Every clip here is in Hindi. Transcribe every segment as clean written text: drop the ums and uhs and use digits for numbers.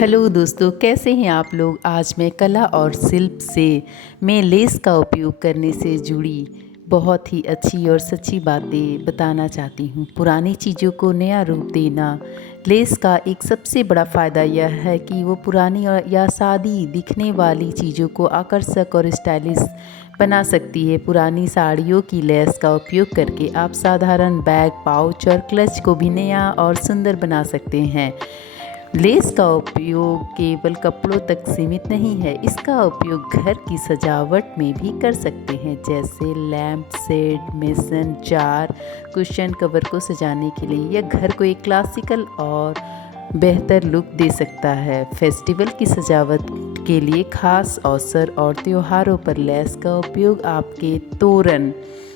हेलो दोस्तों, कैसे हैं आप लोग। आज मैं कला और शिल्प से मैं लेस का उपयोग करने से जुड़ी बहुत ही अच्छी और सच्ची बातें बताना चाहती हूँ। पुरानी चीज़ों को नया रूप देना। लेस का एक सबसे बड़ा फ़ायदा यह है कि वो पुरानी या सादी दिखने वाली चीज़ों को आकर्षक और स्टाइलिश बना सकती है। पुरानी साड़ियों की लेस का उपयोग करके आप साधारण बैग, पाउच और क्लच को भी नया और सुंदर बना सकते हैं। लेस का उपयोग केवल कपड़ों तक सीमित नहीं है, इसका उपयोग घर की सजावट में भी कर सकते हैं, जैसे lamp set, mason jar, cushion cover को सजाने के लिए। यह घर को एक क्लासिकल और बेहतर लुक दे सकता है। फेस्टिवल की सजावट के लिए खास अवसर और त्योहारों पर लेस का उपयोग आपके तोरण,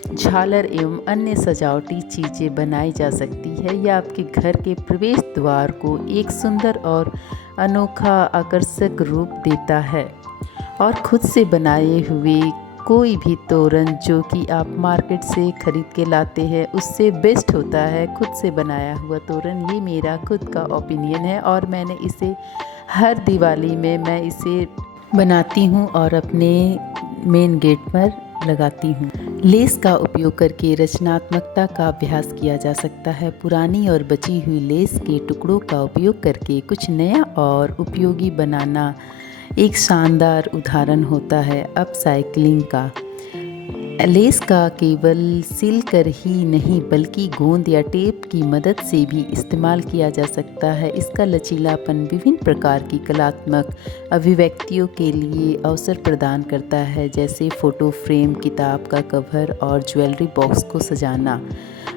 झालर एवं अन्य सजावटी चीज़ें बनाई जा सकती है। यह आपके घर के प्रवेश द्वार को एक सुंदर और अनोखा आकर्षक रूप देता है। और खुद से बनाए हुए कोई भी तोरण जो कि आप मार्केट से खरीद के लाते हैं उससे बेस्ट होता है खुद से बनाया हुआ तोरण। ये मेरा खुद का ओपिनियन है और मैंने इसे हर दिवाली में मैं इसे बनाती हूँ और अपने मेन गेट पर लगाती हूँ। लेस का उपयोग करके रचनात्मकता का अभ्यास किया जा सकता है। पुरानी और बची हुई लेस के टुकड़ों का उपयोग करके कुछ नया और उपयोगी बनाना एक शानदार उदाहरण होता है अपसाइक्लिंग का। लेस का केवल सिल कर ही नहीं बल्कि गोंद या टेप की मदद से भी इस्तेमाल किया जा सकता है। इसका लचीलापन विभिन्न प्रकार की कलात्मक अभिव्यक्तियों के लिए अवसर प्रदान करता है, जैसे फ़ोटो फ्रेम, किताब का कवर और ज्वेलरी बॉक्स को सजाना।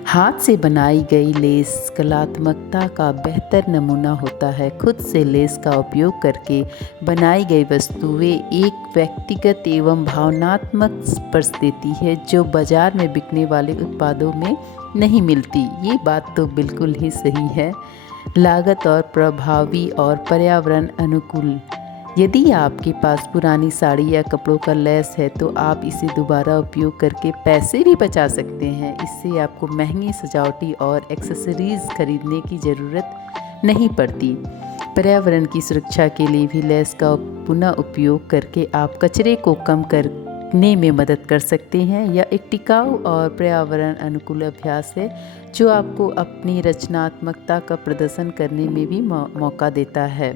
हाथ से बनाई गई लेस कलात्मकता का बेहतर नमूना होता है। खुद से लेस का उपयोग करके बनाई गई वस्तुएं एक व्यक्तिगत एवं भावनात्मक स्पर्श देती है जो बाजार में बिकने वाले उत्पादों में नहीं मिलती। ये बात तो बिल्कुल ही सही है। लागत और प्रभावी और पर्यावरण अनुकूल। यदि आपके पास पुरानी साड़ी या कपड़ों का लेस है तो आप इसे दोबारा उपयोग करके पैसे भी बचा सकते हैं। इससे आपको महंगी सजावटी और एक्सेसरीज खरीदने की ज़रूरत नहीं पड़ती। पर्यावरण की सुरक्षा के लिए भी लेस का पुनः उपयोग करके आप कचरे को कम करने में मदद कर सकते हैं। यह एक टिकाऊ और पर्यावरण अनुकूल अभ्यास है जो आपको अपनी रचनात्मकता का प्रदर्शन करने में भी मौका देता है।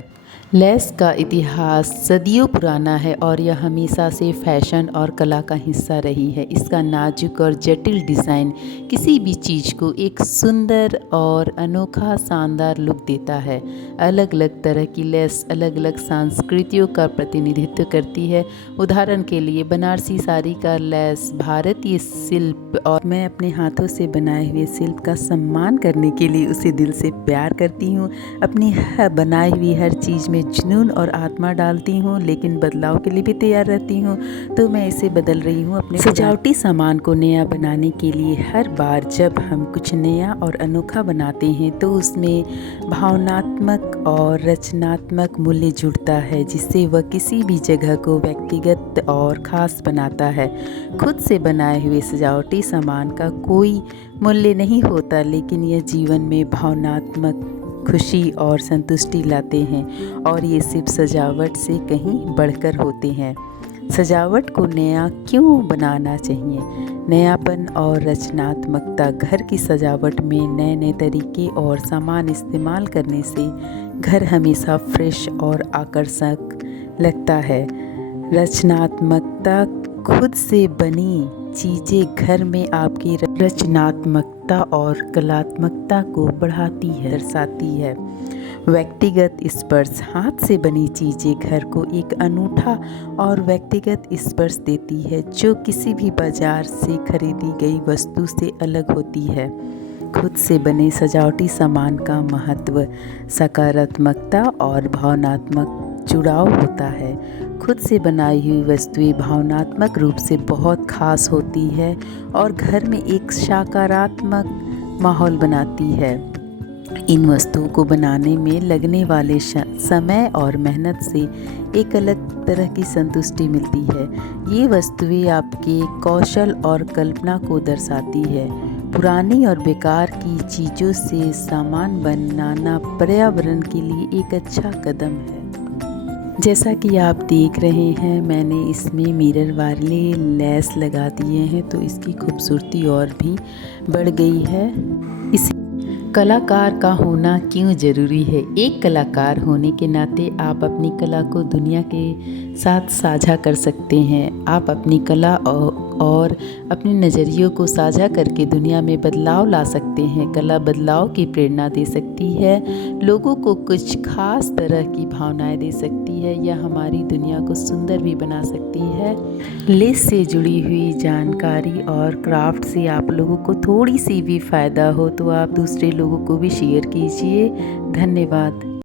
लेस का इतिहास सदियों पुराना है और यह हमेशा से फैशन और कला का हिस्सा रही है। इसका नाजुक और जटिल डिज़ाइन किसी भी चीज़ को एक सुंदर और अनोखा शानदार लुक देता है। अलग अलग तरह की लेस अलग अलग संस्कृतियों का प्रतिनिधित्व करती है। उदाहरण के लिए बनारसी साड़ी का लेस भारतीय शिल्प और मैं अपने हाथों से बनाए हुए शिल्प का सम्मान करने के लिए उसे दिल से प्यार करती हूँ। अपनी बनाई हुई हर चीज़ में जुनून और आत्मा डालती हूँ, लेकिन बदलाव के लिए भी तैयार रहती हूँ। तो मैं इसे बदल रही हूँ अपने सजावटी सामान को नया बनाने के लिए। हर बार जब हम कुछ नया और अनोखा बनाते हैं तो उसमें भावनात्मक और रचनात्मक मूल्य जुड़ता है, जिससे वह किसी भी जगह को व्यक्तिगत और ख़ास बनाता है। खुद से बनाए हुए सजावटी सामान का कोई मूल्य नहीं होता, लेकिन यह जीवन में भावनात्मक खुशी और संतुष्टि लाते हैं और ये सिर्फ सजावट से कहीं बढ़कर होते हैं। सजावट को नया क्यों बनाना चाहिए? नयापन और रचनात्मकता। घर की सजावट में नए नए तरीके और सामान इस्तेमाल करने से घर हमेशा फ्रेश और आकर्षक लगता है। रचनात्मकता। खुद से बनी चीज़ें घर में आपकी रचनात्मकता और कलात्मकता को बढ़ाती है, दर्शाती है। व्यक्तिगत स्पर्श। हाथ से बनी चीज़ें घर को एक अनूठा और व्यक्तिगत स्पर्श देती है जो किसी भी बाजार से खरीदी गई वस्तु से अलग होती है। खुद से बने सजावटी सामान का महत्व सकारात्मकता और भावनात्मक जुड़ाव होता है। खुद से बनाई हुई वस्तुएं भावनात्मक रूप से बहुत खास होती है और घर में एक सकारात्मक माहौल बनाती है। इन वस्तुओं को बनाने में लगने वाले समय और मेहनत से एक अलग तरह की संतुष्टि मिलती है। ये वस्तुएं आपके कौशल और कल्पना को दर्शाती है। पुरानी और बेकार की चीज़ों से सामान बनाना पर्यावरण के लिए एक अच्छा कदम है। जैसा कि आप देख रहे हैं, मैंने इसमें मिरर वाले लेस लगा दिए हैं तो इसकी खूबसूरती और भी बढ़ गई है। इस कलाकार का होना क्यों ज़रूरी है? एक कलाकार होने के नाते आप अपनी कला को दुनिया के साथ साझा कर सकते हैं। आप अपनी कला और अपने नज़रियों को साझा करके दुनिया में बदलाव ला सकते हैं। कला बदलाव की प्रेरणा दे सकती है, लोगों को कुछ खास तरह की भावनाएं दे सकती है या हमारी दुनिया को सुंदर भी बना सकती है। लेस से जुड़ी हुई जानकारी और क्राफ्ट से आप लोगों को थोड़ी सी भी फ़ायदा हो तो आप दूसरे लोगों को भी शेयर कीजिए। धन्यवाद।